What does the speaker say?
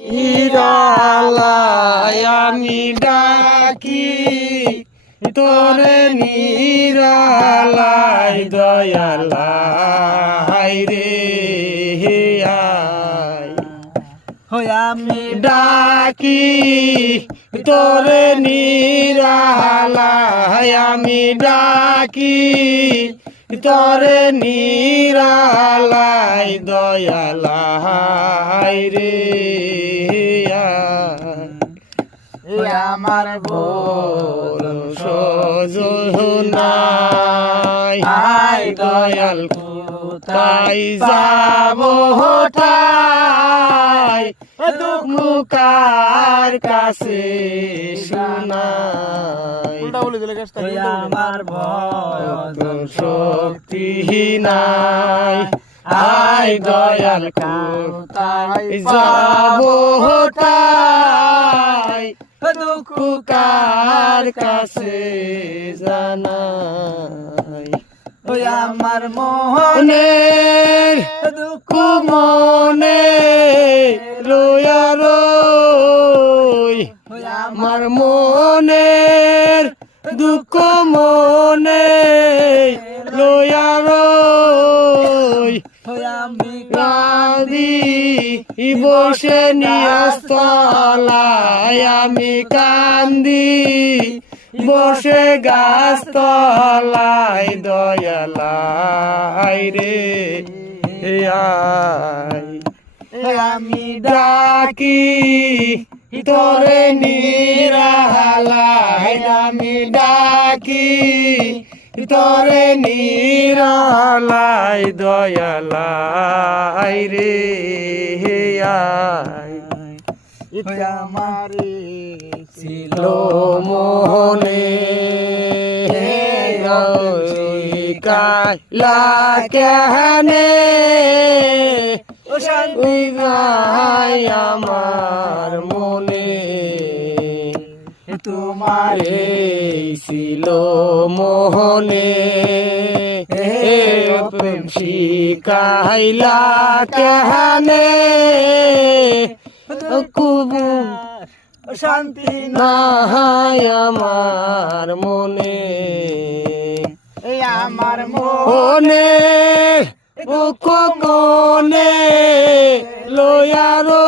নিরালায় আমি ডাকি তোরে নিরালায় দয়ালাই রে আমি ডাকি তোরে নিরালায় আমি ডাকি তোরে নিরালায় দয়ালাই রে আমার বল সজনাই আই দয়াল কোথায় যাব তাই মুকার কাছে শোনাই আমার শক্তি নাই আই দয়াল কোথায় যাব তাই দুঃখকার কাছে জানাই আমার মনের দুঃখ মনে রোয়া রই আমার মনের দুঃখ মনে রোয়া রই আমি কাঁদি বসে নিয়াস্তলায় আমি কান্দি বসে গাছতলায় দয়ালাই রে আমি ডাকি তোরে নিরালায় আমি ডাকি তোরে নিরালায় দয়ালাই রে আমার ছিল মোহনে কালা কেহনে শান্তি নাই আমার মনে তোমার ছিল মোহনে প্রেম শিখাইলা কেহনে কুবু শান্তি নাই আমার মনে আমার মনে কোনে লয়া রো